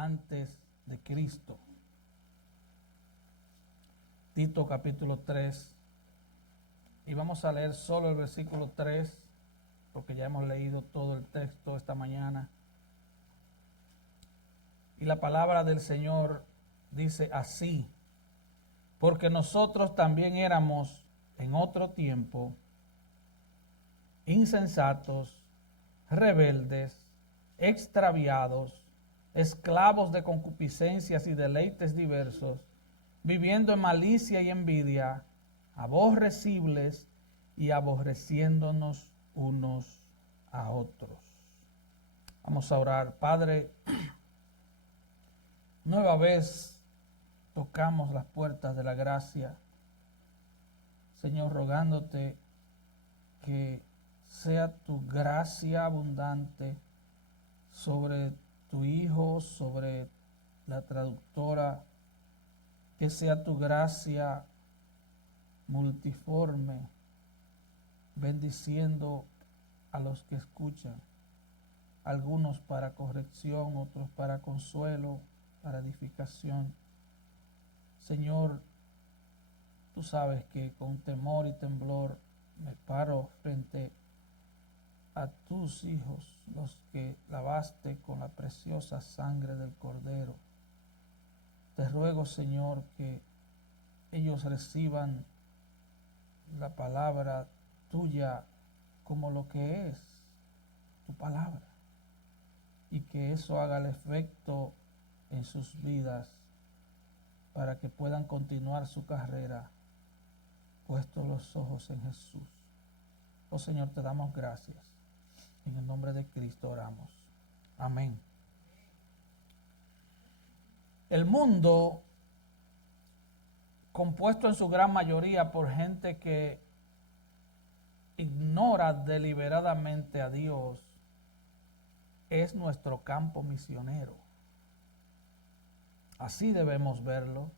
antes de Cristo. Tito capítulo 3. Y vamos a leer solo el versículo 3, porque ya hemos leído todo el texto esta mañana. Y la palabra del Señor dice así: porque nosotros también éramos en otro tiempo insensatos, rebeldes, extraviados, esclavos de concupiscencias y deleites diversos, viviendo en malicia y envidia, aborrecibles y aborreciéndonos unos a otros. Vamos a orar. Padre, nueva vez tocamos las puertas de la gracia, Señor, rogándote que sea tu gracia abundante sobre tu Hijo, sobre la traductora, que sea tu gracia multiforme, bendiciendo a los que escuchan, algunos para corrección, otros para consuelo, para edificación. Señor, tú sabes que con temor y temblor me paro frente a tus hijos, los que lavaste con la preciosa sangre del Cordero. Te ruego, Señor, que ellos reciban la palabra tuya como lo que es tu palabra, y que eso haga el efecto en sus vidas para que puedan continuar su carrera puestos los ojos en Jesús. Oh Señor, te damos gracias. En el nombre de Cristo oramos. Amén. El mundo, compuesto en su gran mayoría por gente que ignora deliberadamente a Dios, es nuestro campo misionero. Así debemos verlo.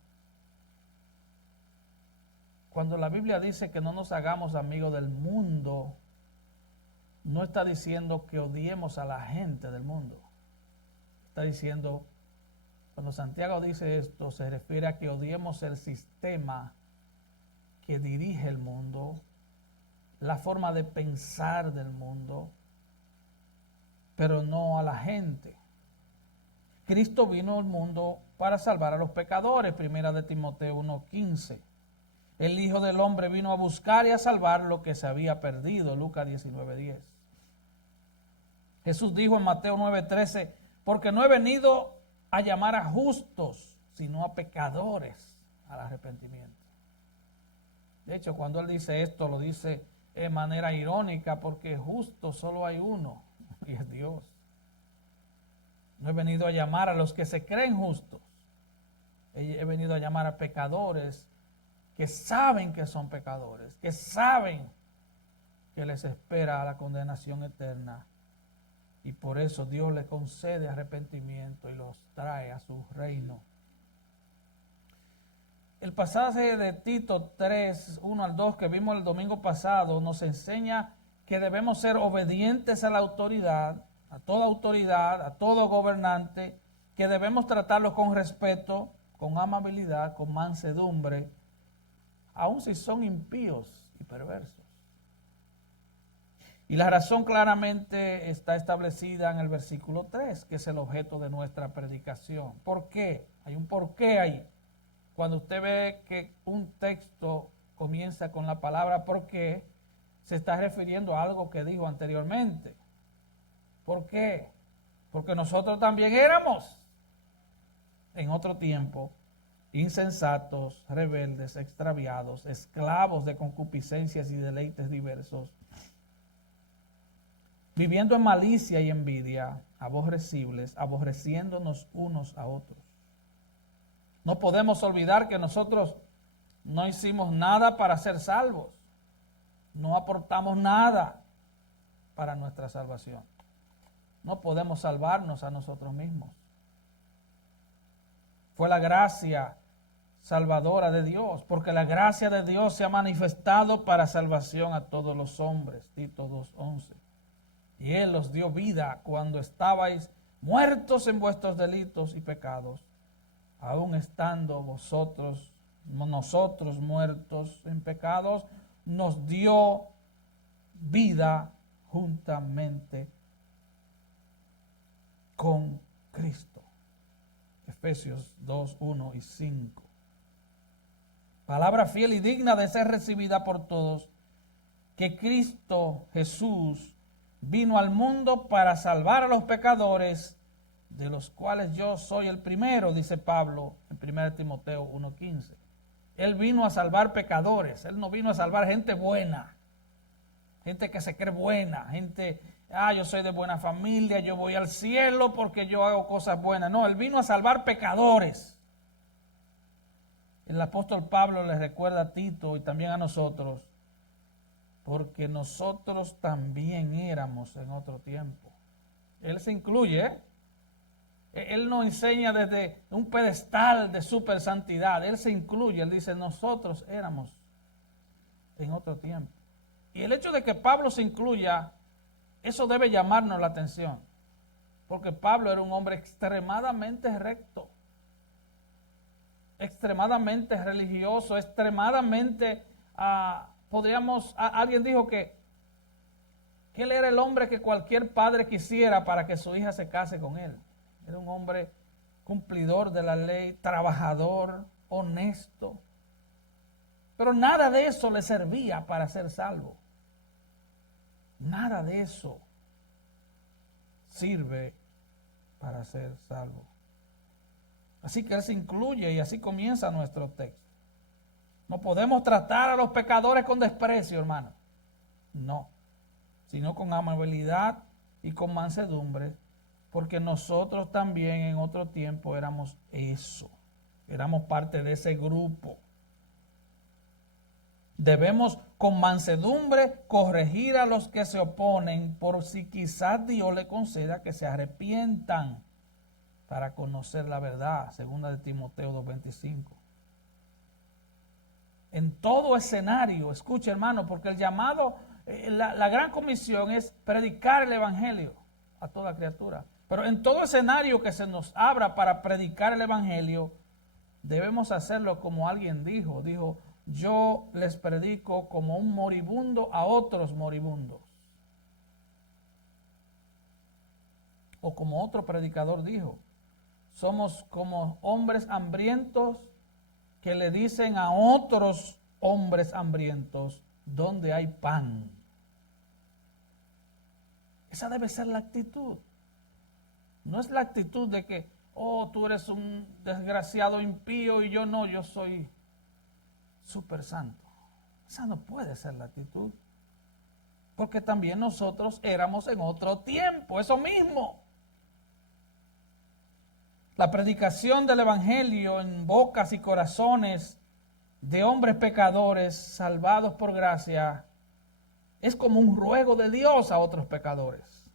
Cuando la Biblia dice que no nos hagamos amigos del mundo, no está diciendo que odiemos a la gente del mundo. Está diciendo, cuando Santiago dice esto, se refiere a que odiemos el sistema que dirige el mundo, la forma de pensar del mundo, pero no a la gente. Cristo vino al mundo para salvar a los pecadores, primera de Timoteo 1:15. El Hijo del Hombre vino a buscar y a salvar lo que se había perdido, Lucas 19:10. Jesús dijo en Mateo 9:13, porque no he venido a llamar a justos, sino a pecadores al arrepentimiento. De hecho, cuando Él dice esto, lo dice de manera irónica, porque justo solo hay uno, y es Dios. No he venido a llamar a los que se creen justos. He venido a llamar a pecadores que saben que son pecadores, que saben que les espera la condenación eterna. Y por eso Dios les concede arrepentimiento y los trae a su reino. El pasaje de Tito 3, 1 al 2 que vimos el domingo pasado nos enseña que debemos ser obedientes a la autoridad, a todo gobernante, que debemos tratarlos con respeto, con amabilidad, con mansedumbre, aun si son impíos y perversos. Y la razón claramente está establecida en el versículo 3, que es el objeto de nuestra predicación. ¿Por qué? Hay un porqué ahí. Cuando usted ve que un texto comienza con la palabra ¿por qué?, se está refiriendo a algo que dijo anteriormente. ¿Por qué? Porque nosotros también éramos en otro tiempo insensatos, rebeldes, extraviados, esclavos de concupiscencias y deleites diversos, viviendo en malicia y envidia, aborrecibles, aborreciéndonos unos a otros. No podemos olvidar que nosotros no hicimos nada para ser salvos. No aportamos nada para nuestra salvación. No podemos salvarnos a nosotros mismos. Fue la gracia salvadora de Dios, porque la gracia de Dios se ha manifestado para salvación a todos los hombres, Tito 2:11. Y Él os dio vida cuando estabais muertos en vuestros delitos y pecados, aun estando nosotros muertos en pecados, nos dio vida juntamente con Cristo. Efesios 2, 1 y 5. Palabra fiel y digna de ser recibida por todos, que Cristo Jesús vino al mundo para salvar a los pecadores, de los cuales yo soy el primero, dice Pablo en 1 Timoteo 1:15. Él vino a salvar pecadores, Él no vino a salvar gente buena, gente que se cree buena, gente, yo soy de buena familia, yo voy al cielo porque yo hago cosas buenas. No, Él vino a salvar pecadores. El apóstol Pablo les recuerda a Tito y también a nosotros, porque nosotros también éramos en otro tiempo. Él se incluye, Él no enseña desde un pedestal de super santidad. Él se incluye, Él dice, nosotros éramos en otro tiempo. Y el hecho de que Pablo se incluya, eso debe llamarnos la atención, porque Pablo era un hombre extremadamente recto, extremadamente religioso, extremadamente, alguien dijo que él era el hombre que cualquier padre quisiera para que su hija se case con él. Era un hombre cumplidor de la ley, trabajador, honesto, pero nada de eso le servía para ser salvo. Nada de eso sirve para ser salvo. Así que Él se incluye y así comienza nuestro texto. No podemos tratar a los pecadores con desprecio, hermano. No, sino con amabilidad y con mansedumbre, porque nosotros también en otro tiempo éramos eso. Éramos parte de ese grupo. Debemos con mansedumbre corregir a los que se oponen, por si quizás Dios le conceda que se arrepientan para conocer la verdad. Segunda de Timoteo 2:25. En todo escenario, escuche hermano, porque el llamado, la gran comisión es predicar el evangelio a toda criatura. Pero en todo escenario que se nos abra para predicar el evangelio, debemos hacerlo como alguien dijo, yo les predico como un moribundo a otros moribundos. O como otro predicador dijo, somos como hombres hambrientos que le dicen a otros hombres hambrientos, ¿dónde hay pan? Esa debe ser la actitud. No es la actitud de que, tú eres un desgraciado impío y yo no, yo soy súper santo. Esa no puede ser la actitud. Porque también nosotros éramos en otro tiempo, eso mismo. La predicación del evangelio en bocas y corazones de hombres pecadores salvados por gracia es como un ruego de Dios a otros pecadores.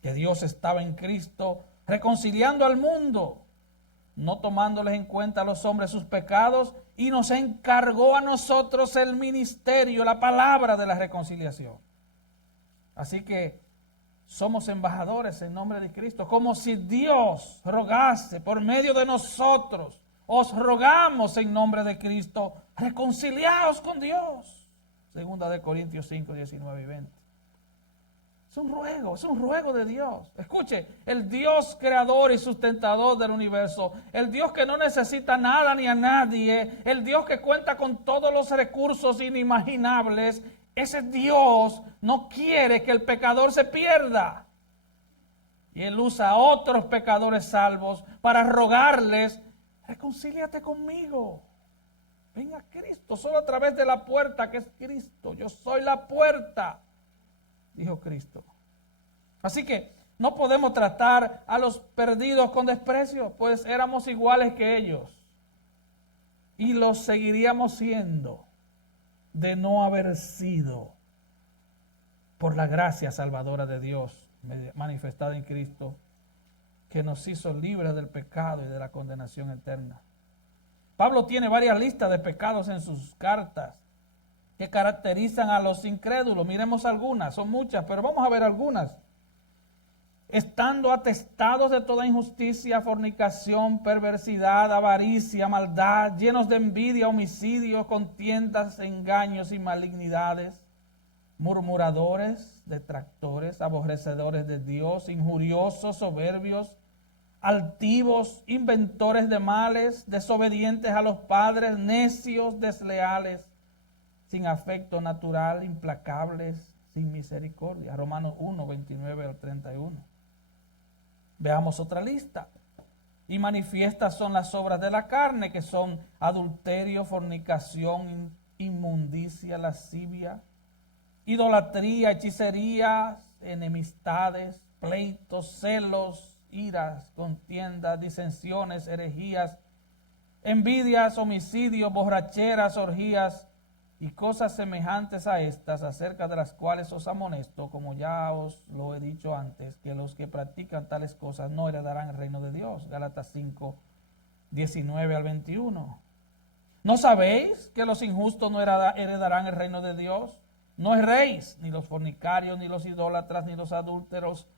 Que Dios estaba en Cristo reconciliando al mundo, no tomándoles en cuenta a los hombres sus pecados, y nos encargó a nosotros el ministerio, la palabra de la reconciliación. Así que somos embajadores en nombre de Cristo, como si Dios rogase por medio de nosotros. Os rogamos en nombre de Cristo, reconciliaos con Dios. Segunda de Corintios 5, 19 y 20. Es un ruego de Dios. Escuche, el Dios creador y sustentador del universo, el Dios que no necesita nada ni a nadie, el Dios que cuenta con todos los recursos inimaginables, ese Dios no quiere que el pecador se pierda. Y Él usa a otros pecadores salvos para rogarles, reconcíliate conmigo. Ven a Cristo, solo a través de la puerta que es Cristo. Yo soy la puerta, dijo Cristo. Así que no podemos tratar a los perdidos con desprecio, pues éramos iguales que ellos. Y los seguiríamos siendo de no haber sido por la gracia salvadora de Dios manifestada en Cristo, que nos hizo libres del pecado y de la condenación eterna. Pablo tiene varias listas de pecados en sus cartas que caracterizan a los incrédulos. Miremos algunas, son muchas, pero vamos a ver algunas. estando atestados de toda injusticia, fornicación, perversidad, avaricia, maldad, llenos de envidia, homicidios, contiendas, engaños y malignidades, murmuradores, detractores, aborrecedores de Dios, injuriosos, soberbios, altivos, inventores de males, desobedientes a los padres, necios, desleales, sin afecto natural, implacables, sin misericordia. Romanos 1, 29 al 31. Veamos otra lista. Y manifiestas son las obras de la carne, que son adulterio, fornicación, inmundicia, lascivia, idolatría, hechicerías, enemistades, pleitos, celos, iras, contiendas, disensiones, herejías, envidias, homicidios, borracheras, orgías y cosas semejantes a estas, acerca de las cuales os amonesto, como ya os lo he dicho antes, que los que practican tales cosas no heredarán el reino de Dios. Gálatas 5, 19 al 21. ¿No sabéis que los injustos no heredarán el reino de Dios? No erréis, ni los fornicarios, ni los idólatras, ni los adúlteros,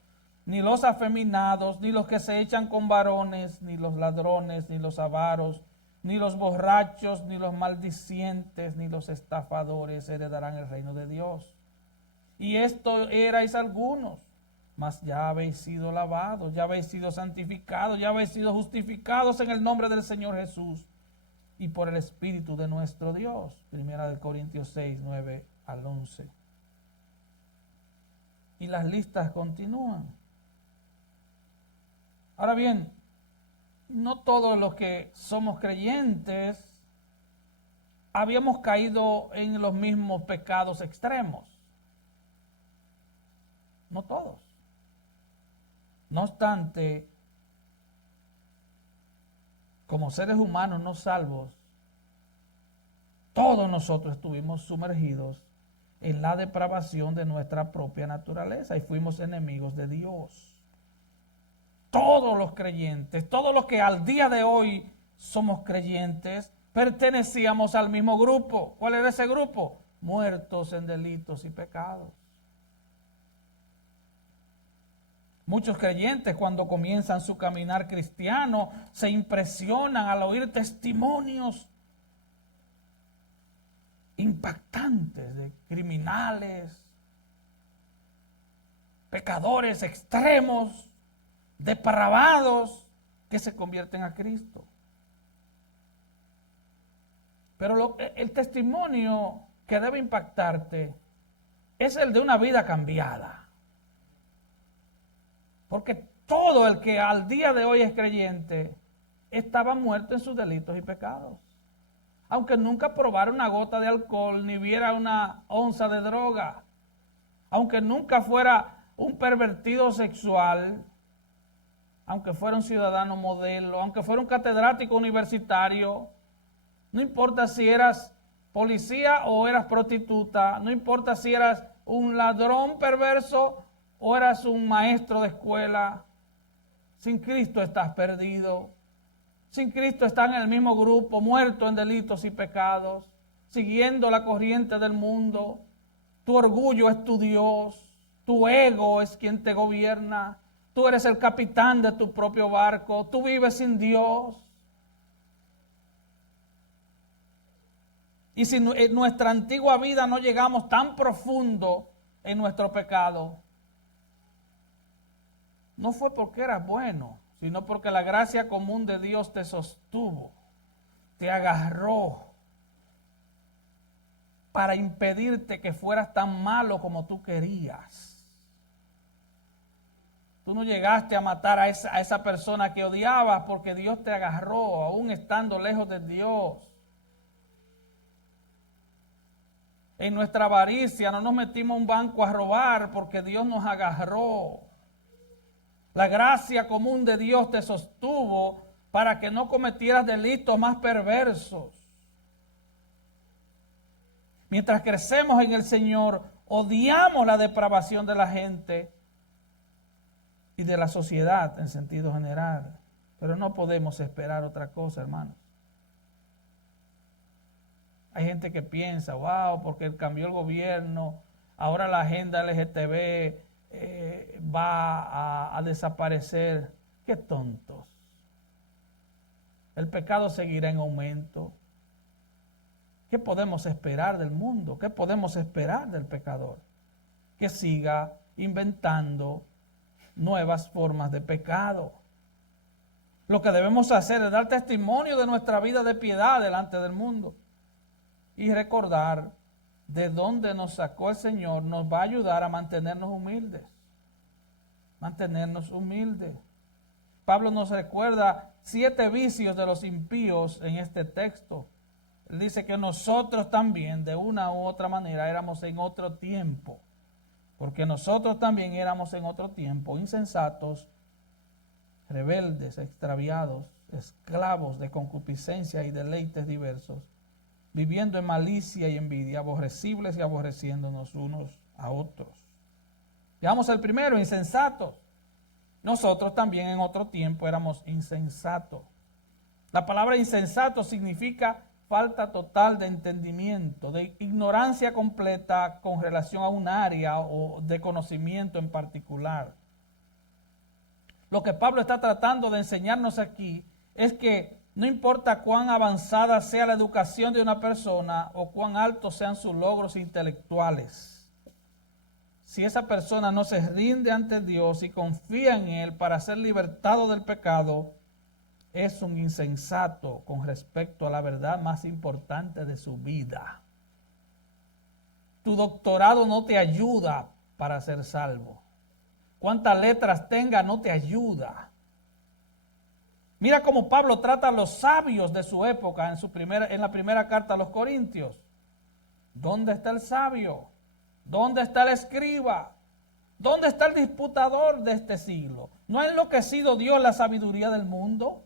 ni los afeminados, ni los que se echan con varones, ni los ladrones, ni los avaros, ni los borrachos, ni los maldicientes, ni los estafadores heredarán el reino de Dios. Y esto erais algunos, mas ya habéis sido lavados, ya habéis sido santificados, ya habéis sido justificados en el nombre del Señor Jesús y por el Espíritu de nuestro Dios. Primera de Corintios 6, 9 al 11. Y las listas continúan. Ahora bien, no todos los que somos creyentes habíamos caído en los mismos pecados extremos. No todos. No obstante, como seres humanos no salvos, todos nosotros estuvimos sumergidos en la depravación de nuestra propia naturaleza y fuimos enemigos de Dios. Todos los creyentes, todos los que al día de hoy somos creyentes, pertenecíamos al mismo grupo. ¿Cuál era ese grupo? Muertos en delitos y pecados. Muchos creyentes, cuando comienzan su caminar cristiano, se impresionan al oír testimonios impactantes de criminales, pecadores extremos, depravados, que se convierten a Cristo. Pero el testimonio que debe impactarte es el de una vida cambiada. Porque todo el que al día de hoy es creyente estaba muerto en sus delitos y pecados. Aunque nunca probara una gota de alcohol, ni viera una onza de droga, aunque nunca fuera un pervertido sexual, aunque fuera un ciudadano modelo, aunque fuera un catedrático universitario, no importa si eras policía o eras prostituta, no importa si eras un ladrón perverso o eras un maestro de escuela, sin Cristo estás perdido. Sin Cristo estás en el mismo grupo, muerto en delitos y pecados, siguiendo la corriente del mundo. Tu orgullo es tu Dios, tu ego es quien te gobierna. Tú eres el capitán de tu propio barco, tú vives sin Dios. Y si en nuestra antigua vida no llegamos tan profundo en nuestro pecado, no fue porque eras bueno, sino porque la gracia común de Dios te sostuvo, te agarró para impedirte que fueras tan malo como tú querías. Tú no llegaste a matar a esa persona que odiabas porque Dios te agarró, aún estando lejos de Dios. En nuestra avaricia no nos metimos a un banco a robar porque Dios nos agarró. La gracia común de Dios te sostuvo para que no cometieras delitos más perversos. Mientras crecemos en el Señor, odiamos la depravación de la gente y de la sociedad en sentido general. Pero no podemos esperar otra cosa, hermanos. Hay gente que piensa, wow, porque cambió el gobierno, ahora la agenda LGTB va a desaparecer. ¡Qué tontos! El pecado seguirá en aumento. ¿Qué podemos esperar del mundo? ¿Qué podemos esperar del pecador? Que siga inventando nuevas formas de pecado. Lo que debemos hacer es dar testimonio de nuestra vida de piedad delante del mundo y recordar de dónde nos sacó el Señor. Nos va a ayudar a mantenernos humildes. Mantenernos humildes. Pablo nos recuerda 7 vicios de los impíos en este texto. Él dice que nosotros también, de una u otra manera, éramos en otro tiempo. Porque nosotros también éramos en otro tiempo insensatos, rebeldes, extraviados, esclavos de concupiscencia y deleites diversos, viviendo en malicia y envidia, aborrecibles y aborreciéndonos unos a otros. Veamos el primero, insensatos. Nosotros también en otro tiempo éramos insensatos. La palabra insensato significa falta total de entendimiento, de ignorancia completa con relación a un área o de conocimiento en particular. Lo que Pablo está tratando de enseñarnos aquí es que no importa cuán avanzada sea la educación de una persona o cuán altos sean sus logros intelectuales, si esa persona no se rinde ante Dios y confía en Él para ser libertado del pecado, es un insensato con respecto a la verdad más importante de su vida. Tu doctorado no te ayuda para ser salvo. Cuántas letras tenga no te ayuda. Mira cómo Pablo trata a los sabios de su época en la primera carta a los Corintios. ¿Dónde está el sabio? ¿Dónde está el escriba? ¿Dónde está el disputador de este siglo? ¿No ha enloquecido Dios la sabiduría del mundo?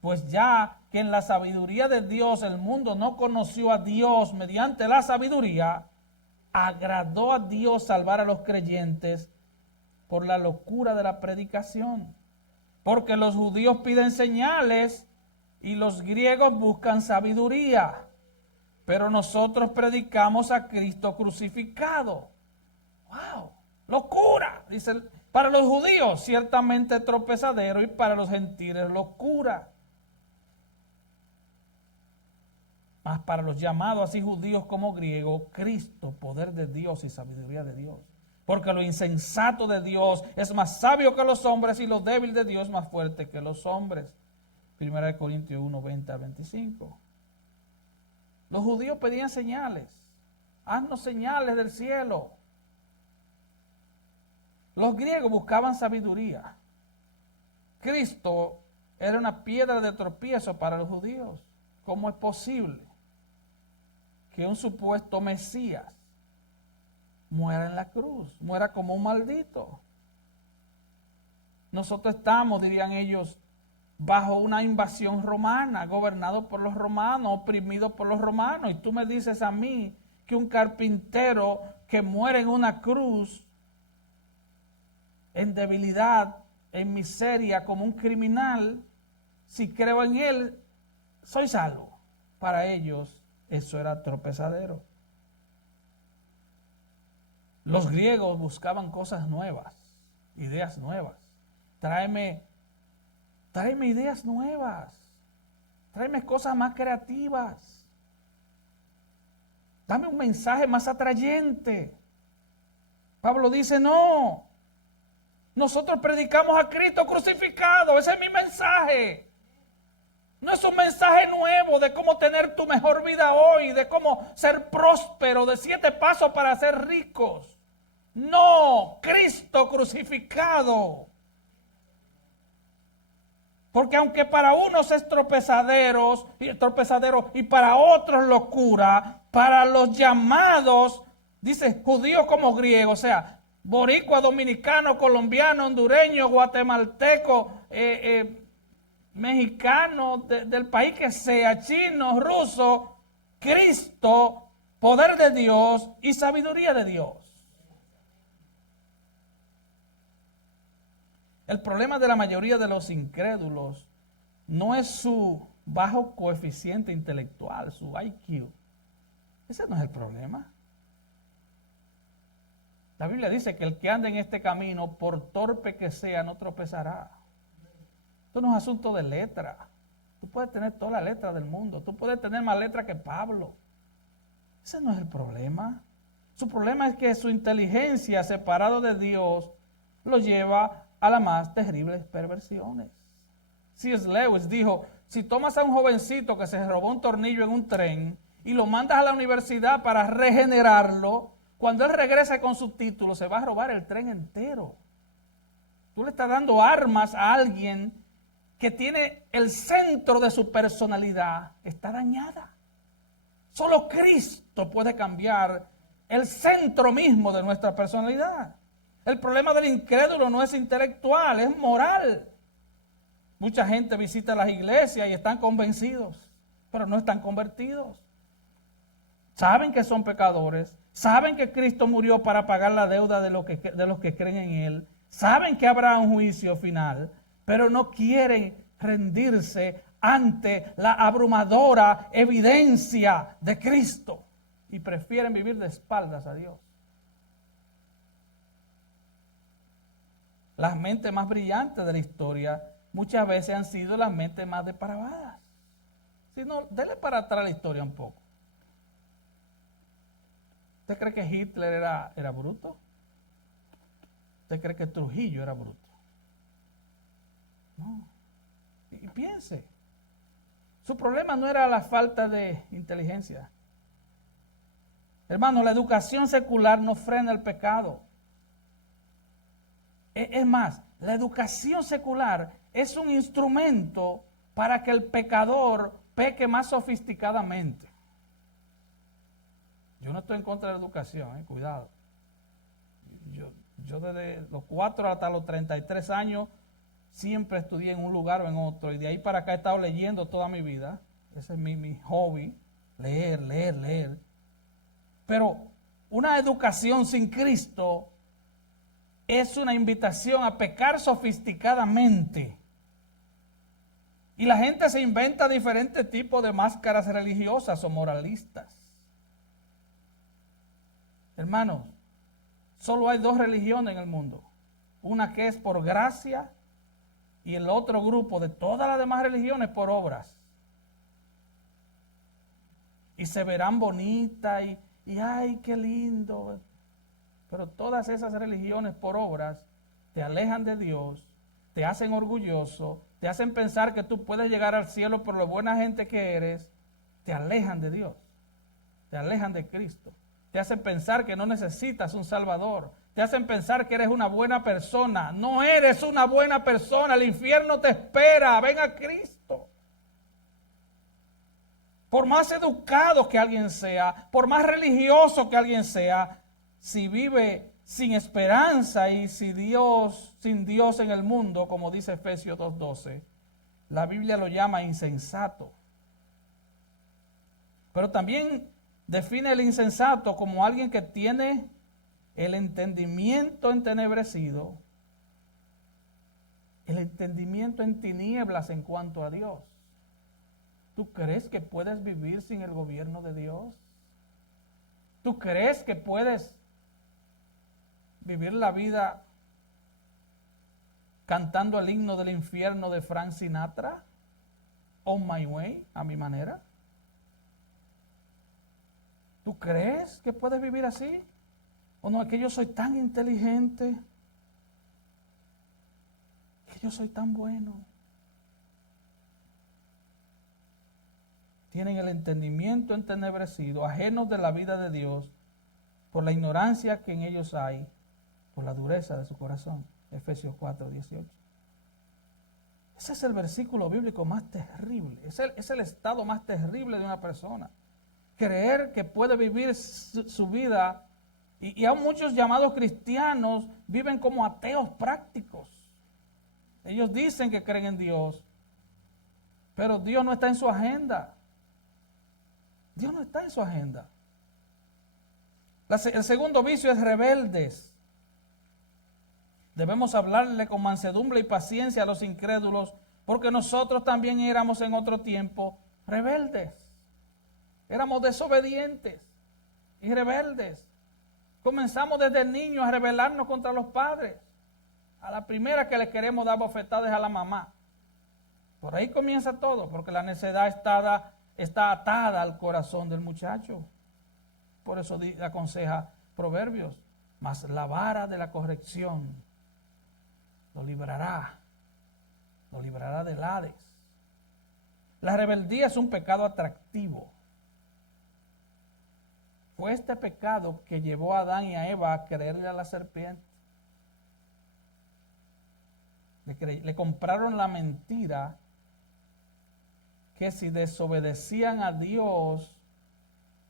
Pues ya que en la sabiduría de Dios el mundo no conoció a Dios mediante la sabiduría, agradó a Dios salvar a los creyentes por la locura de la predicación. Porque los judíos piden señales y los griegos buscan sabiduría. Pero nosotros predicamos a Cristo crucificado. ¡Wow! ¡Locura! Dice, para los judíos ciertamente tropezadero y para los gentiles locura. Mas para los llamados así judíos como griegos, Cristo, poder de Dios y sabiduría de Dios. Porque lo insensato de Dios es más sabio que los hombres y lo débil de Dios más fuerte que los hombres. 1 Corintios 1, 20 a 25. Los judíos pedían señales. Haznos señales del cielo. Los griegos buscaban sabiduría. Cristo era una piedra de tropiezo para los judíos. ¿Cómo es posible que un supuesto Mesías muera en la cruz, muera como un maldito? Nosotros estamos, dirían ellos, bajo una invasión romana, gobernado por los romanos, oprimido por los romanos. Y tú me dices a mí que un carpintero que muere en una cruz, en debilidad, en miseria, como un criminal, si creo en él, soy salvo. Para ellos eso era tropezadero. Los griegos buscaban cosas nuevas, ideas nuevas. Tráeme ideas nuevas. Tráeme cosas más creativas. Dame un mensaje más atrayente. Pablo dice, no. Nosotros predicamos a Cristo crucificado. Ese es mi mensaje. No es un mensaje nuevo de cómo tener tu mejor vida hoy, de cómo ser próspero, de 7 pasos para ser ricos. No, Cristo crucificado. Porque aunque para unos es tropezadero y para otros locura, para los llamados, dice judíos como griegos, o sea, boricua, dominicano, colombiano, hondureño, guatemalteco, mexicano, del país que sea, chino, ruso, Cristo, poder de Dios y sabiduría de Dios. El problema de la mayoría de los incrédulos no es su bajo coeficiente intelectual, su IQ. Ese no es el problema. La Biblia dice que el que anda en este camino, por torpe que sea, no tropezará. Esto no es asunto de letra. Tú puedes tener toda la letra del mundo. Tú puedes tener más letra que Pablo. Ese no es el problema. Su problema es que su inteligencia, separado de Dios, lo lleva a las más terribles perversiones. C.S. Lewis dijo, si tomas a un jovencito que se robó un tornillo en un tren y lo mandas a la universidad para regenerarlo, cuando él regrese con su título se va a robar el tren entero. Tú le estás dando armas a alguien que tiene el centro de su personalidad, está dañada. Solo Cristo puede cambiar el centro mismo de nuestra personalidad. El problema del incrédulo no es intelectual, es moral. Mucha gente visita las iglesias y están convencidos, pero no están convertidos. Saben que son pecadores, saben que Cristo murió para pagar la deuda de los que creen en Él, saben que habrá un juicio final, pero no quieren rendirse ante la abrumadora evidencia de Cristo y prefieren vivir de espaldas a Dios. Las mentes más brillantes de la historia muchas veces han sido las mentes más depravadas. Si no, dele para atrás la historia un poco. ¿Usted cree que Hitler era bruto? ¿Usted cree que Trujillo era bruto? No. Y piense, su problema no era la falta de inteligencia. Hermano, la educación secular no frena el pecado. Es más, la educación secular es un instrumento para que el pecador peque más sofisticadamente. Yo no estoy en contra de la educación, cuidado. Yo desde los 4 hasta los 33 años siempre estudié en un lugar o en otro, y de ahí para acá he estado leyendo toda mi vida. Ese es mi hobby, leer. Pero una educación sin Cristo es una invitación a pecar sofisticadamente. Y la gente se inventa diferentes tipos de máscaras religiosas o moralistas. Hermanos, solo hay 2 religiones en el mundo. Una que es por gracia y el otro grupo de todas las demás religiones por obras. Y se verán bonitas y ay, qué lindo. Pero todas esas religiones por obras te alejan de Dios, te hacen orgulloso, te hacen pensar que tú puedes llegar al cielo por lo buena gente que eres, te alejan de Dios, te alejan de Cristo, te hacen pensar que no necesitas un Salvador, te hacen pensar que eres una buena persona. No eres una buena persona, el infierno te espera, ven a Cristo. Por más educado que alguien sea, por más religioso que alguien sea, si vive sin esperanza y sin Dios en el mundo, como dice Efesios 2:12, la Biblia lo llama insensato. Pero también define el insensato como alguien que tiene el entendimiento entenebrecido, el entendimiento en tinieblas en cuanto a Dios. ¿Tú crees que puedes vivir sin el gobierno de Dios? ¿Tú crees que puedes vivir la vida cantando el himno del infierno de Frank Sinatra? On my way, a mi manera. ¿Tú crees que puedes vivir así? ¿O no es que yo soy tan inteligente? ¿Que yo soy tan bueno? Tienen el entendimiento entenebrecido, ajenos de la vida de Dios, por la ignorancia que en ellos hay, por la dureza de su corazón. Efesios 4:18. Ese es el versículo bíblico más terrible. Es el estado más terrible de una persona. Creer que puede vivir su vida. Y aún muchos llamados cristianos viven como ateos prácticos. Ellos dicen que creen en Dios, pero Dios no está en su agenda. Dios no está en su agenda. El segundo vicio es rebeldes. Debemos hablarle con mansedumbre y paciencia a los incrédulos, porque nosotros también éramos en otro tiempo rebeldes. Éramos desobedientes y rebeldes. Comenzamos desde niños a rebelarnos contra los padres. A la primera que le queremos dar bofetadas a la mamá. Por ahí comienza todo, porque la necedad está atada al corazón del muchacho. Por eso aconseja Proverbios, mas la vara de la corrección lo librará del Hades. La rebeldía es un pecado atractivo. Fue este pecado que llevó a Adán y a Eva a creerle a la serpiente. Le compraron la mentira que si desobedecían a Dios,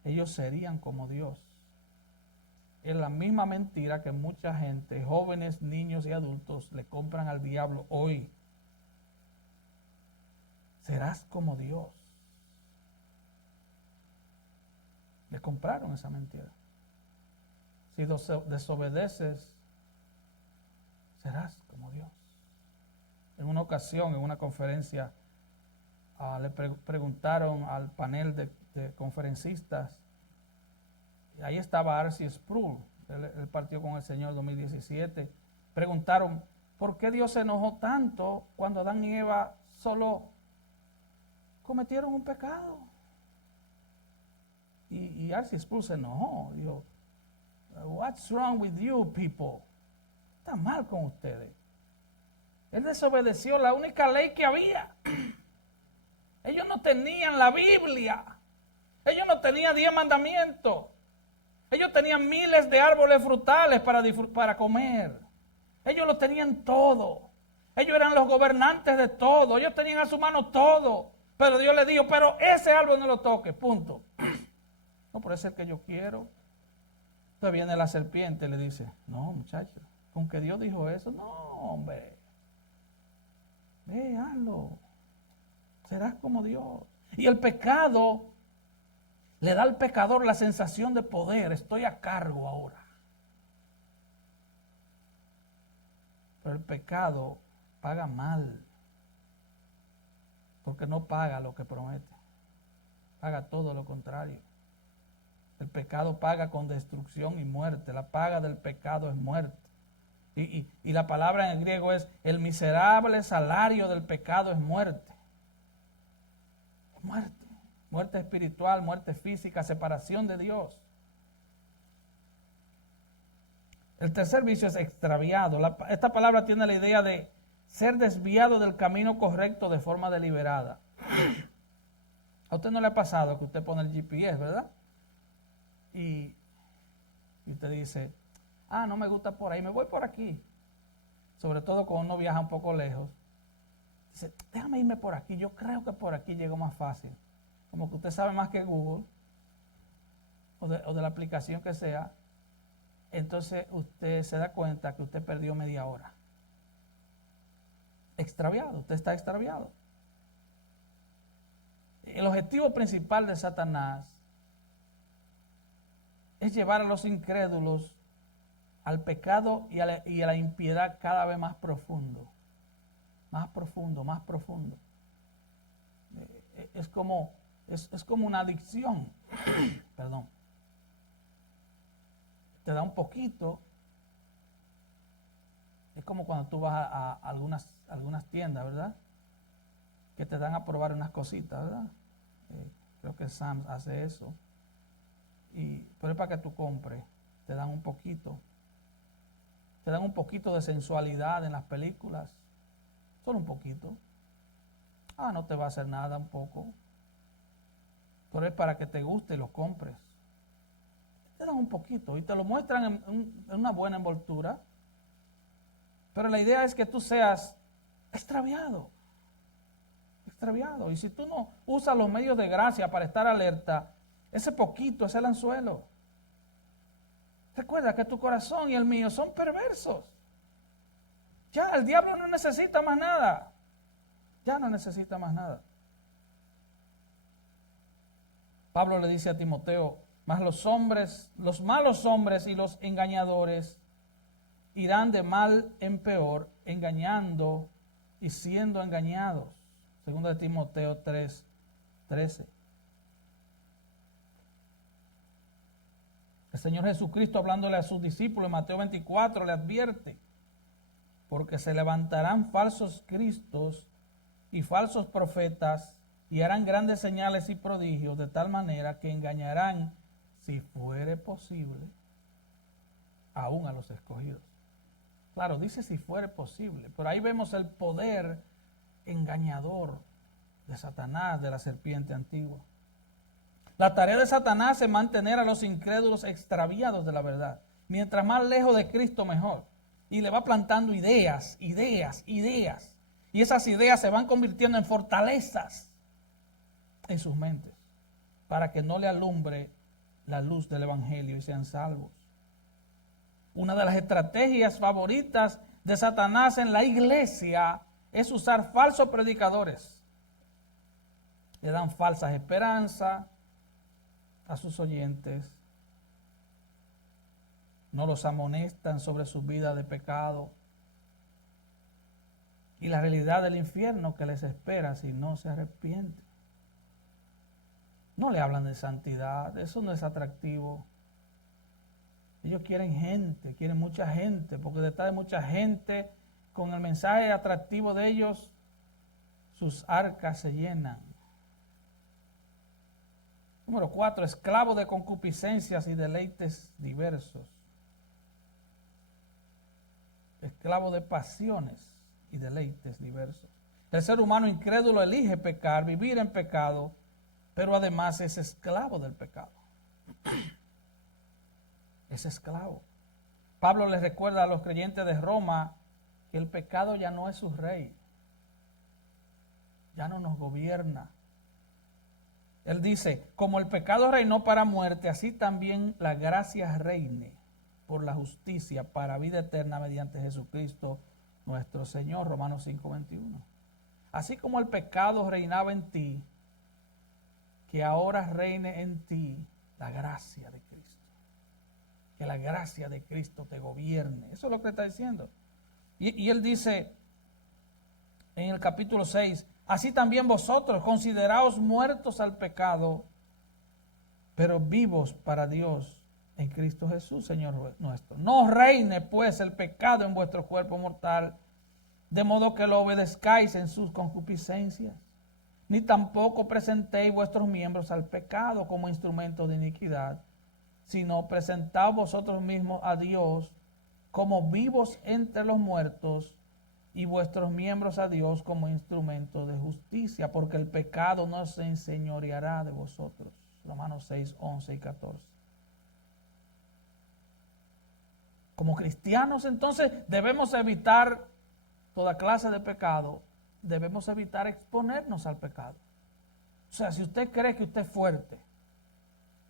ellos serían como Dios. Es la misma mentira que mucha gente, jóvenes, niños y adultos, le compran al diablo hoy. Serás como Dios. Le compraron esa mentira. Si desobedeces, serás como Dios. En una ocasión, en una conferencia, le preguntaron al panel de conferencistas, y ahí estaba R.C. Sproul, él partió con el Señor en 2017, preguntaron, ¿por qué Dios se enojó tanto cuando Adán y Eva solo cometieron un pecado? Y R.C. Sproul se enojó, dijo, what's wrong with you people? Está mal con ustedes. Él desobedeció la única ley que había. Ellos no tenían la Biblia. Ellos no tenían 10 mandamientos. Ellos tenían miles de árboles frutales para comer. Ellos lo tenían todo. Ellos eran los gobernantes de todo. Ellos tenían a su mano todo. Pero Dios les dijo, pero ese árbol no lo toque, punto. No, pero ese es el que yo quiero. Entonces viene la serpiente y le dice, no, muchacho, con que Dios dijo eso, no, hombre. Ve, hazlo. Serás como Dios. Y el pecado le da al pecador la sensación de poder. Estoy a cargo ahora. Pero el pecado paga mal. Porque no paga lo que promete. Paga todo lo contrario. El pecado paga con destrucción y muerte. La paga del pecado es muerte. Y la palabra en el griego es el miserable salario del pecado es muerte. Muerte. Muerte espiritual, muerte física, separación de Dios. El tercer vicio es extraviado. Esta palabra tiene la idea de ser desviado del camino correcto de forma deliberada. A usted no le ha pasado que usted pone el GPS, ¿verdad? Y usted dice, no me gusta por ahí, me voy por aquí. Sobre todo cuando uno viaja un poco lejos. Dice, déjame irme por aquí, yo creo que por aquí llego más fácil. Como que usted sabe más que Google o de la aplicación que sea, entonces usted se da cuenta que usted perdió media hora. Extraviado, usted está extraviado. El objetivo principal de Satanás es llevar a los incrédulos al pecado y a la impiedad cada vez más profundo. Más profundo, más profundo. Es como una adicción. Perdón. Te da un poquito. Es como cuando tú vas a algunas tiendas, ¿verdad? Que te dan a probar unas cositas, ¿verdad? Creo que Sam's hace eso. Pero es para que tú compres. Te dan un poquito. Te dan un poquito de sensualidad en las películas. Solo un poquito. No te va a hacer nada un poco. Pero es para que te guste y lo compres. Te dan un poquito y te lo muestran en una buena envoltura. Pero la idea es que tú seas extraviado. Extraviado. Y si tú no usas los medios de gracia para estar alerta, ese poquito es el anzuelo. Recuerda que tu corazón y el mío son perversos. Ya el diablo no necesita más nada. Ya no necesita más nada. Pablo le dice a Timoteo, mas los malos hombres y los engañadores irán de mal en peor, engañando y siendo engañados. Segundo de Timoteo 3:13. El Señor Jesucristo, hablándole a sus discípulos en Mateo 24, le advierte: porque se levantarán falsos cristos y falsos profetas y harán grandes señales y prodigios, de tal manera que engañarán, si fuere posible, aún a los escogidos. Claro, dice si fuere posible, pero ahí vemos el poder engañador de Satanás, de la serpiente antigua. La tarea de Satanás es mantener a los incrédulos extraviados de la verdad. Mientras más lejos de Cristo, mejor. Y le va plantando ideas. Y esas ideas se van convirtiendo en fortalezas en sus mentes, para que no le alumbre la luz del Evangelio y sean salvos. Una de las estrategias favoritas de Satanás en la iglesia es usar falsos predicadores. Le dan falsas esperanzas a sus oyentes, no los amonestan sobre su vida de pecado y la realidad del infierno que les espera si no se arrepienten. No le hablan de santidad, eso no es atractivo. Ellos quieren gente, quieren mucha gente, porque detrás de mucha gente, con el mensaje atractivo de ellos, sus arcas se llenan. Número 4, esclavo de concupiscencias y deleites diversos. Esclavo de pasiones y deleites diversos. El ser humano incrédulo elige pecar, vivir en pecado, pero además es esclavo del pecado. Es esclavo. Pablo les recuerda a los creyentes de Roma que el pecado ya no es su rey, ya no nos gobierna. Él dice: como el pecado reinó para muerte, así también la gracia reine por la justicia para vida eterna mediante Jesucristo nuestro Señor. Romanos 5:21. Así como el pecado reinaba en ti, que ahora reine en ti la gracia de Cristo. Que la gracia de Cristo te gobierne. Eso es lo que está diciendo. Y él dice en el capítulo 6, así también vosotros consideraos muertos al pecado, pero vivos para Dios en Cristo Jesús, Señor nuestro. No reine pues el pecado en vuestro cuerpo mortal, de modo que lo obedezcáis en sus concupiscencias, ni tampoco presentéis vuestros miembros al pecado como instrumentos de iniquidad, sino presentaos vosotros mismos a Dios como vivos entre los muertos, y vuestros miembros a Dios como instrumentos de justicia, porque el pecado no se enseñoreará de vosotros. Romanos 6, 11 y 14. Como cristianos, entonces, debemos evitar toda clase de pecado, debemos evitar exponernos al pecado. O sea, si usted cree que usted es fuerte,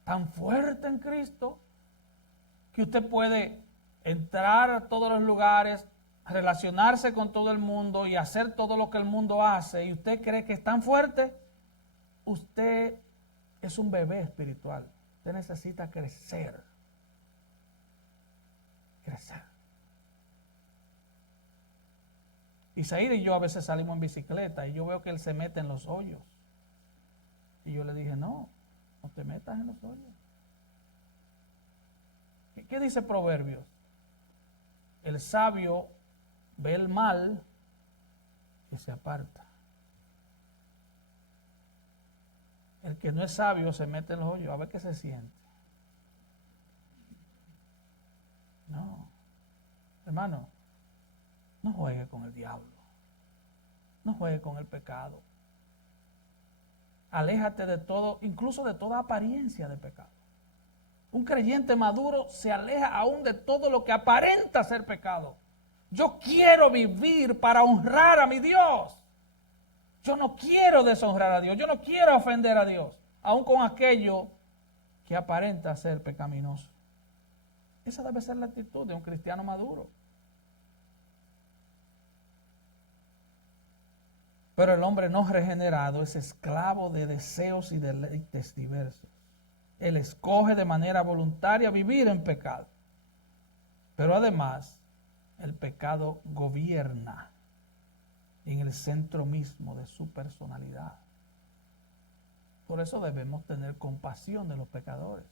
tan fuerte en Cristo, que usted puede entrar a todos los lugares, relacionarse con todo el mundo y hacer todo lo que el mundo hace, y usted cree que es tan fuerte, usted es un bebé espiritual. Usted necesita crecer. Crecer. Isaías y yo a veces salimos en bicicleta y yo veo que él se mete en los hoyos. Y yo le dije: no te metas en los hoyos. ¿Qué dice Proverbios? El sabio ve el mal y se aparta. El que no es sabio se mete en los hoyos a ver qué se siente. No, hermano, no juegue con el diablo. No juegue con el pecado. Aléjate de todo, incluso de toda apariencia de pecado. Un creyente maduro se aleja aún de todo lo que aparenta ser pecado. Yo quiero vivir para honrar a mi Dios. Yo no quiero deshonrar a Dios. Yo no quiero ofender a Dios, aun con aquello que aparenta ser pecaminoso. Esa debe ser la actitud de un cristiano maduro. Pero el hombre no regenerado es esclavo de deseos y deleites diversos. Él escoge de manera voluntaria vivir en pecado. Pero además, el pecado gobierna en el centro mismo de su personalidad. Por eso debemos tener compasión de los pecadores.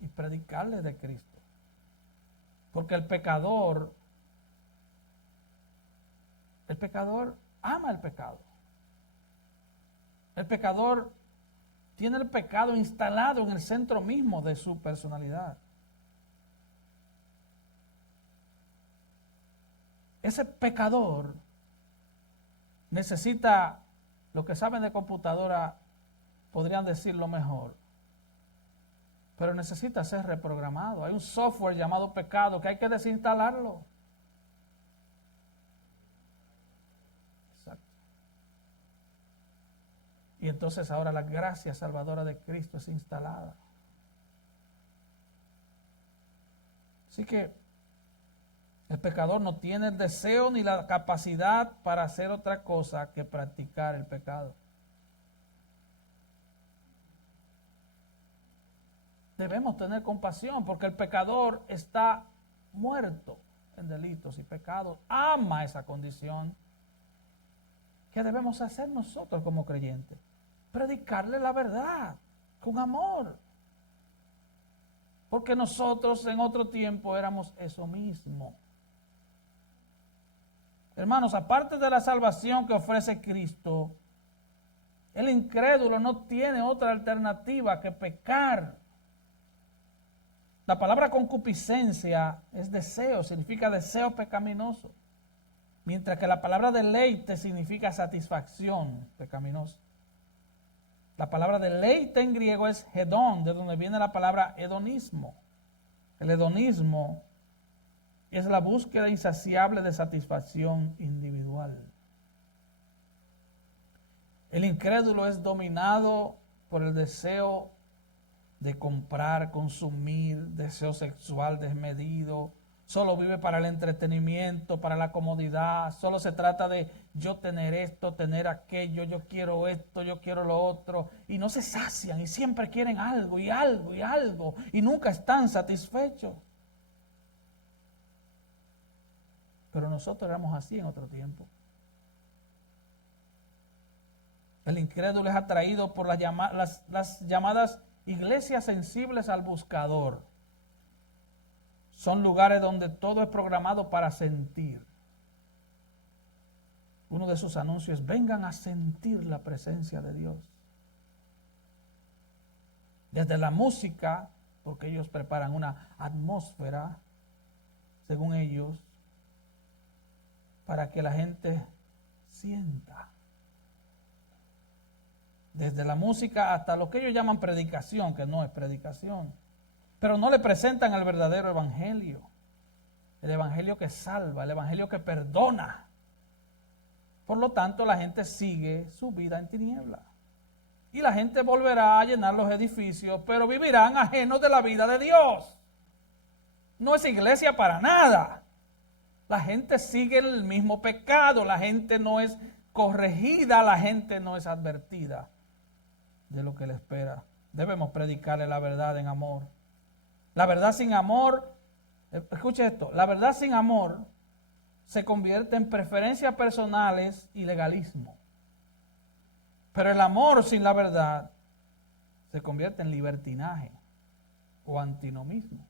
y predicarle de Cristo. Porque el pecador ama el pecado. El pecador tiene el pecado instalado en el centro mismo de su personalidad. Ese pecador necesita, los que saben de computadora podrían decirlo mejor, pero necesita ser reprogramado. Hay un software llamado pecado que hay que desinstalarlo. Exacto. Y entonces ahora la gracia salvadora de Cristo es instalada. Así que el pecador no tiene el deseo ni la capacidad para hacer otra cosa que practicar el pecado. Debemos tener compasión porque el pecador está muerto en delitos y pecados. Ama esa condición. ¿Qué debemos hacer nosotros como creyentes? Predicarle la verdad con amor. Porque nosotros en otro tiempo éramos eso mismo. Hermanos, aparte de la salvación que ofrece Cristo, el incrédulo no tiene otra alternativa que pecar. La palabra concupiscencia es deseo, significa deseo pecaminoso. Mientras que la palabra deleite significa satisfacción pecaminosa. La palabra deleite en griego es hedón, de donde viene la palabra hedonismo. El hedonismo es la búsqueda insaciable de satisfacción individual. El incrédulo es dominado por el deseo de comprar, consumir, deseo sexual desmedido. Solo vive para el entretenimiento, para la comodidad. Solo se trata de yo tener esto, tener aquello, yo quiero esto, yo quiero lo otro. Y no se sacian y siempre quieren algo y algo y algo. Y nunca están satisfechos. Pero nosotros éramos así en otro tiempo. El incrédulo es atraído por las llamadas iglesias sensibles al buscador. Son lugares donde todo es programado para sentir. Uno de sus anuncios es: vengan a sentir la presencia de Dios. Desde la música, porque ellos preparan una atmósfera, según ellos, para que la gente sienta. Desde la música hasta lo que ellos llaman predicación, que no es predicación. Pero no le presentan el verdadero evangelio. El evangelio que salva, el evangelio que perdona. Por lo tanto, la gente sigue su vida en tinieblas. Y la gente volverá a llenar los edificios, pero vivirán ajenos de la vida de Dios. No es iglesia para nada. La gente sigue el mismo pecado, la gente no es corregida, la gente no es advertida de lo que le espera. Debemos predicarle la verdad en amor. La verdad sin amor, escuche esto, la verdad sin amor se convierte en preferencias personales y legalismo. Pero el amor sin la verdad se convierte en libertinaje o antinomismo.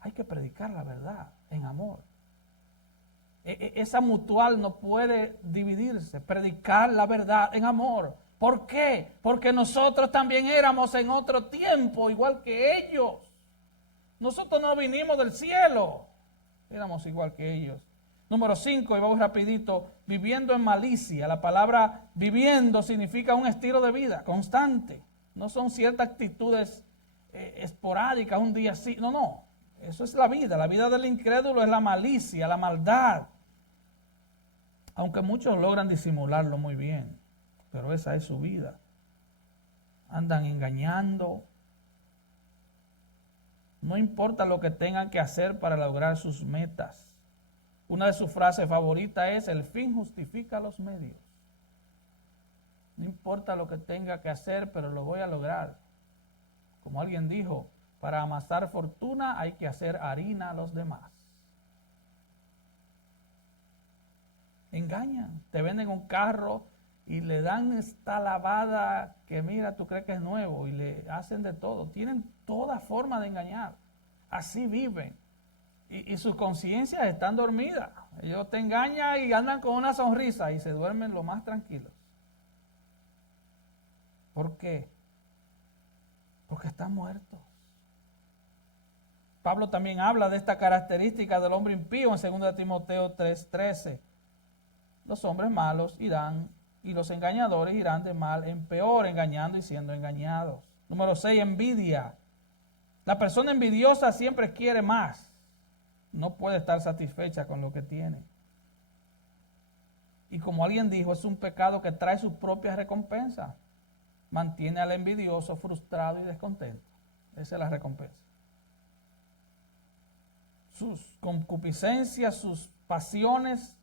Hay que predicar la verdad en amor. Esa mutual no puede dividirse. Predicar la verdad en amor. ¿Por qué? Porque nosotros también éramos en otro tiempo, igual que ellos. Nosotros no vinimos del cielo. Éramos igual que ellos. Número 5, y vamos rapidito, viviendo en malicia. La palabra viviendo significa un estilo de vida constante. No son ciertas actitudes esporádicas, un día sí. No. Eso es la vida. La vida del incrédulo es la malicia, la maldad. Aunque muchos logran disimularlo muy bien, pero esa es su vida. Andan engañando. No importa lo que tengan que hacer para lograr sus metas. Una de sus frases favoritas es: el fin justifica los medios. No importa lo que tenga que hacer, pero lo voy a lograr. Como alguien dijo, para amasar fortuna hay que hacer harina a los demás. Engañan, te venden un carro y le dan esta lavada que mira, tú crees que es nuevo, y le hacen de todo. Tienen toda forma de engañar. Así viven. Y sus conciencias están dormidas. Ellos te engañan y andan con una sonrisa y se duermen lo más tranquilos. ¿Por qué? Porque están muertos. Pablo también habla de esta característica del hombre impío en 2 Timoteo 3:13. Los hombres malos irán y los engañadores irán de mal en peor, engañando y siendo engañados. Número 6, envidia. La persona envidiosa siempre quiere más. No puede estar satisfecha con lo que tiene. Y como alguien dijo, es un pecado que trae sus propias recompensas. Mantiene al envidioso frustrado y descontento. Esa es la recompensa. Sus concupiscencias, sus pasiones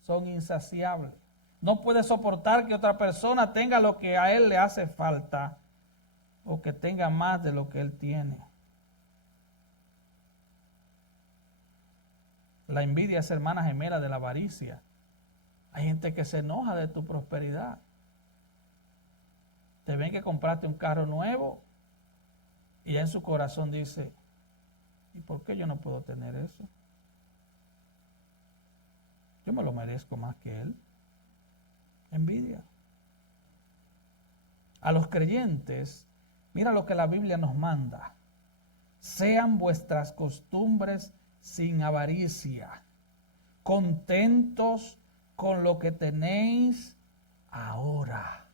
son insaciables. No puede soportar que otra persona tenga lo que a él le hace falta o que tenga más de lo que él tiene. La envidia es hermana gemela de la avaricia. Hay gente que se enoja de tu prosperidad. Te ven que compraste un carro nuevo y en su corazón dice, ¿y por qué yo no puedo tener eso? Yo me lo merezco más que él. Envidia. A los creyentes, mira lo que la Biblia nos manda. Sean vuestras costumbres sin avaricia, contentos con lo que tenéis ahora.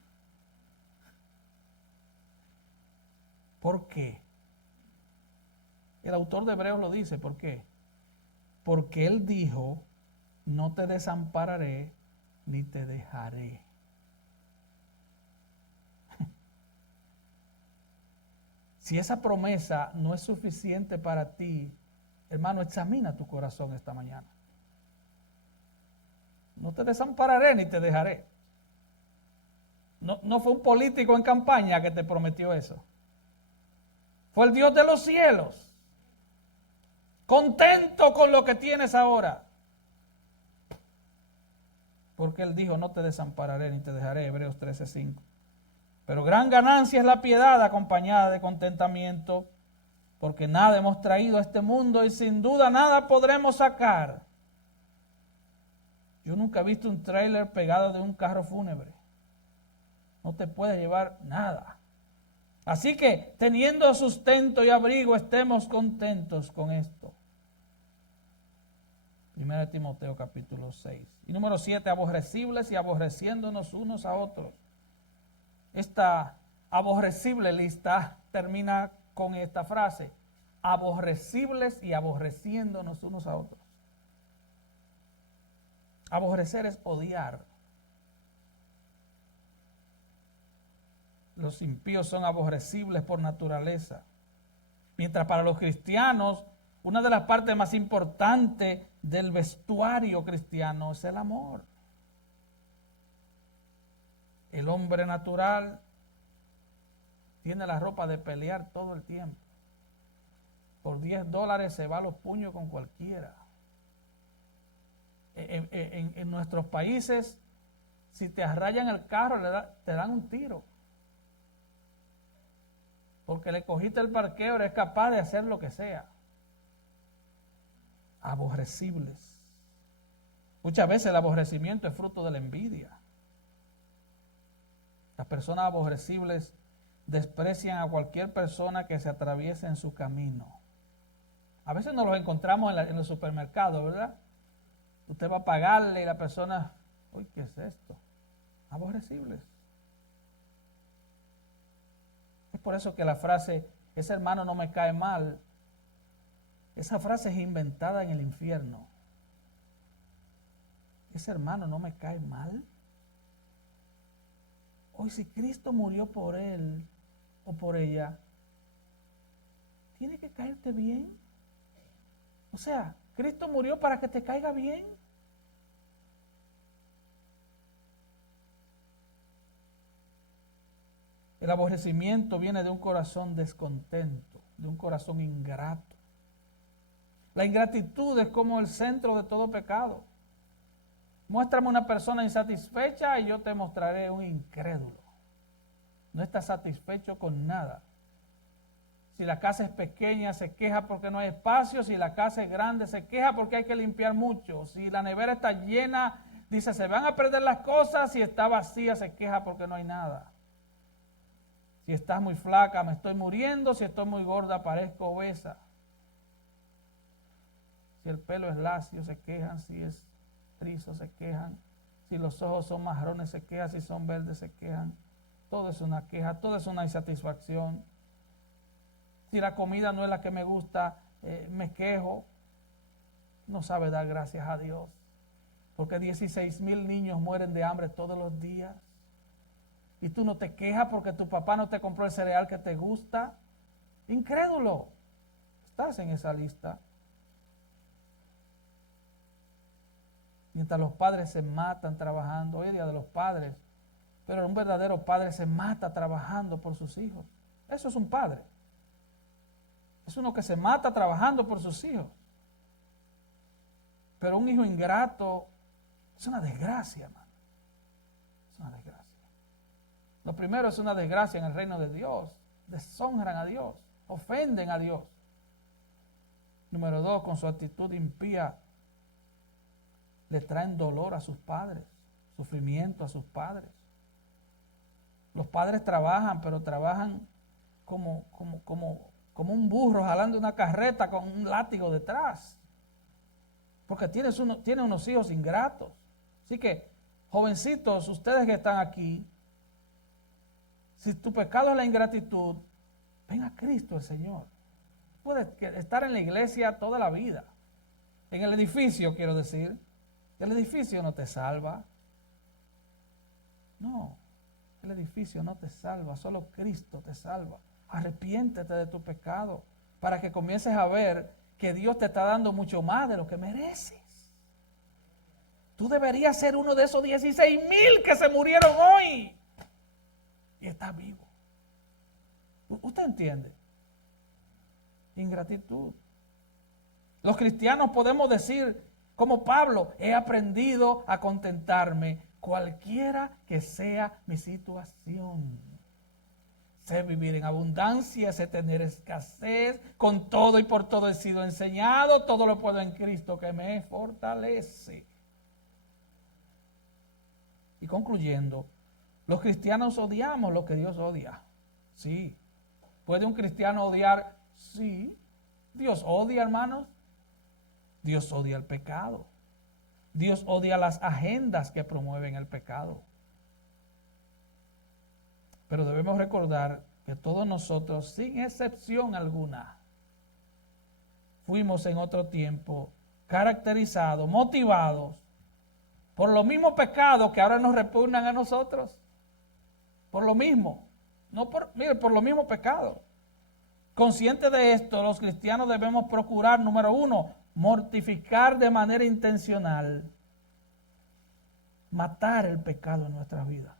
¿Por qué? El autor de Hebreos lo dice, ¿por qué? Porque él dijo, no te desampararé ni te dejaré. Si esa promesa no es suficiente para ti, hermano, examina tu corazón esta mañana. No te desampararé ni te dejaré. No fue un político en campaña que te prometió eso. Fue el Dios de los cielos. Contento con lo que tienes ahora. Porque él dijo, no te desampararé ni te dejaré, Hebreos 13:5. Pero gran ganancia es la piedad acompañada de contentamiento, porque nada hemos traído a este mundo y sin duda nada podremos sacar. Yo nunca he visto un tráiler pegado de un carro fúnebre. No te puede llevar nada. Así que teniendo sustento y abrigo, estemos contentos con esto. 1 Timoteo capítulo 6. Y número 7, aborrecibles y aborreciéndonos unos a otros. Esta aborrecible lista termina con esta frase: aborrecibles y aborreciéndonos unos a otros. Aborrecer es odiar. Los impíos son aborrecibles por naturaleza. Mientras para los cristianos, una de las partes más importantes del vestuario cristiano es el amor. El hombre natural tiene la ropa de pelear todo el tiempo. Por $10 se va a los puños con cualquiera. En nuestros países, si te arrayan el carro, te dan un tiro. Porque le cogiste el parqueo, eres capaz de hacer lo que sea. Aborrecibles. Muchas veces el aborrecimiento es fruto de la envidia. Las personas aborrecibles desprecian a cualquier persona que se atraviese en su camino. A veces nos los encontramos en los supermercados, ¿verdad? Usted va a pagarle y la persona, uy, ¿qué es esto? Aborrecibles. Es por eso que la frase, ese hermano no me cae mal, esa frase es inventada en el infierno. Ese hermano no me cae mal. Hoy si Cristo murió por él o por ella, tiene que caerte bien. O sea, Cristo murió para que te caiga bien. El aborrecimiento viene de un corazón descontento, de un corazón ingrato. La ingratitud es como el centro de todo pecado. Muéstrame una persona insatisfecha y yo te mostraré un incrédulo. No está satisfecho con nada. Si la casa es pequeña, se queja porque no hay espacio. Si la casa es grande, se queja porque hay que limpiar mucho. Si la nevera está llena, dice, se van a perder las cosas. Si está vacía, se queja porque no hay nada. Si estás muy flaca, me estoy muriendo. Si estoy muy gorda, parezco obesa. Si el pelo es lacio, se quejan. Si es rizo, se quejan. Si los ojos son marrones, se quejan. Si son verdes, se quejan. Todo es una queja, todo es una insatisfacción. Si la comida no es la que me gusta, me quejo. No sabe dar gracias a Dios. Porque 16,000 niños mueren de hambre todos los días. Y tú no te quejas porque tu papá no te compró el cereal que te gusta. Incrédulo. Estás en esa lista. Mientras los padres se matan trabajando, hoy es día de los padres, pero un verdadero padre se mata trabajando por sus hijos. Eso es un padre. Es uno que se mata trabajando por sus hijos. Pero un hijo ingrato es una desgracia, hermano. Es una desgracia. Lo primero es una desgracia en el reino de Dios. Deshonran a Dios, ofenden a Dios. Número 2, con su actitud impía, le traen dolor a sus padres, sufrimiento a sus padres. Los padres trabajan, pero trabajan como un burro jalando una carreta con un látigo detrás. Porque tiene unos hijos ingratos. Así que, jovencitos, ustedes que están aquí, si tu pecado es la ingratitud, ven a Cristo el Señor. Puedes estar en la iglesia toda la vida. En el edificio, quiero decir. El edificio no te salva. No, el edificio no te salva, solo Cristo te salva. Arrepiéntete de tu pecado para que comiences a ver que Dios te está dando mucho más de lo que mereces. Tú deberías ser uno de esos 16,000 que se murieron hoy y estás vivo. ¿Usted entiende? Ingratitud. Los cristianos podemos decir, como Pablo, he aprendido a contentarme cualquiera que sea mi situación. Sé vivir en abundancia, sé tener escasez, con todo y por todo he sido enseñado, todo lo puedo en Cristo que me fortalece. Y concluyendo, los cristianos odiamos lo que Dios odia. Sí. ¿Puede un cristiano odiar? Sí. Dios odia, hermanos. Dios odia el pecado. Dios odia las agendas que promueven el pecado. Pero debemos recordar que todos nosotros, sin excepción alguna, fuimos en otro tiempo caracterizados, motivados por los mismos pecados que ahora nos repugnan a nosotros. Por lo mismo. Por los mismos pecados. Conscientes de esto, los cristianos debemos procurar, número 1, mortificar de manera intencional, matar el pecado en nuestras vidas.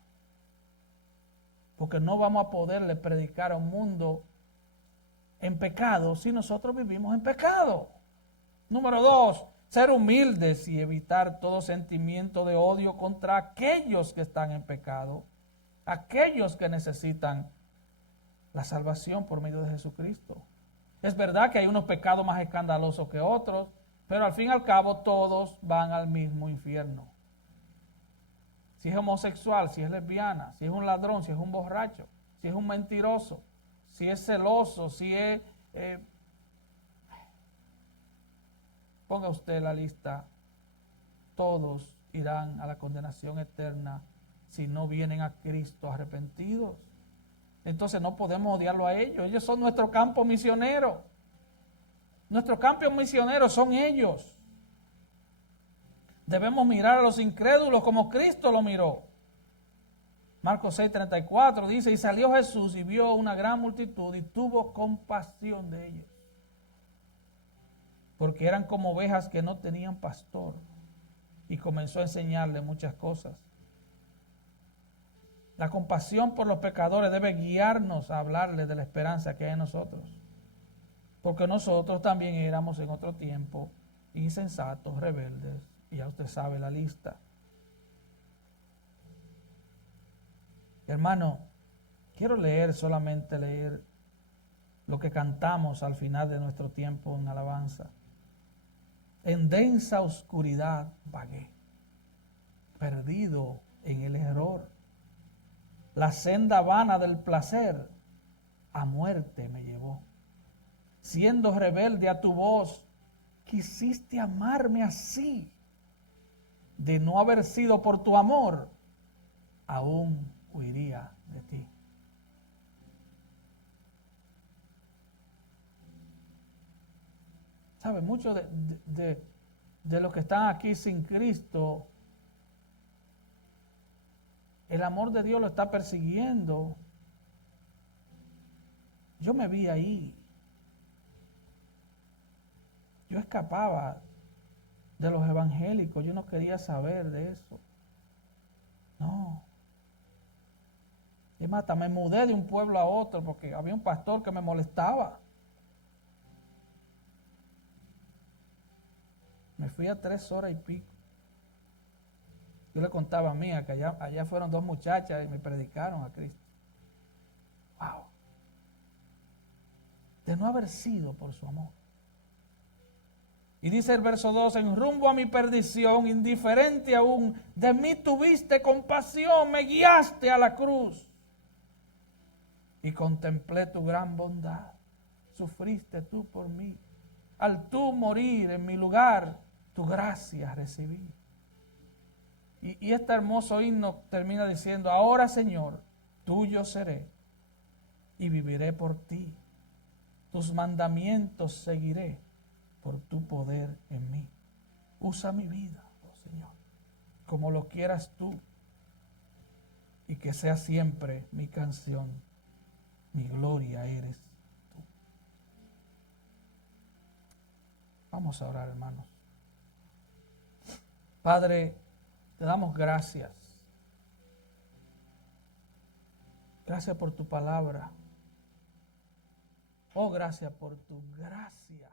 Porque no vamos a poderle predicar a un mundo en pecado si nosotros vivimos en pecado. Número 2, ser humildes y evitar todo sentimiento de odio contra aquellos que están en pecado, aquellos que necesitan la salvación por medio de Jesucristo. Es verdad que hay unos pecados más escandalosos que otros, pero al fin y al cabo todos van al mismo infierno. Si es homosexual, si es lesbiana, si es un ladrón, si es un borracho, si es un mentiroso, si es celoso, si es... ponga usted la lista. Todos irán a la condenación eterna si no vienen a Cristo arrepentidos. Entonces no podemos odiarlo a ellos. Ellos son nuestro campo misionero. Nuestro campo misionero son ellos. Debemos mirar a los incrédulos como Cristo lo miró. Marcos 6:34 dice, y salió Jesús y vio una gran multitud y tuvo compasión de ellos, porque eran como ovejas que no tenían pastor, y comenzó a enseñarle muchas cosas. La compasión por los pecadores debe guiarnos a hablarles de la esperanza que hay en nosotros, porque nosotros también éramos en otro tiempo insensatos, rebeldes, y ya usted sabe la lista. Hermano, quiero solamente leer lo que cantamos al final de nuestro tiempo en alabanza. En densa oscuridad vagué, perdido en el error. La senda vana del placer a muerte me llevó. Siendo rebelde a tu voz, quisiste amarme así. De no haber sido por tu amor, aún huiría de ti. ¿Sabe? Muchos de los que están aquí sin Cristo, el amor de Dios lo está persiguiendo. Yo me vi ahí. Yo escapaba de los evangélicos, yo no quería saber de eso. No. Es más, hasta me mudé de un pueblo a otro porque había un pastor que me molestaba. Me fui a 3 horas y pico. Yo le contaba a Mía que allá fueron 2 muchachas y me predicaron a Cristo. Wow. De no haber sido por su amor. Y dice el verso 2, en rumbo a mi perdición, indiferente aún, de mí tuviste compasión, me guiaste a la cruz. Y contemplé tu gran bondad, sufriste tú por mí. Al tú morir en mi lugar, tu gracia recibí. Y este hermoso himno termina diciendo, ahora Señor, tuyo seré y viviré por ti. Tus mandamientos seguiré por tu poder en mí. Usa mi vida, oh Señor, como lo quieras tú, y que sea siempre mi canción. Mi gloria eres tú. Vamos a orar, hermanos. Padre, te damos gracias. Gracias por tu palabra. Oh, gracias por tu gracia.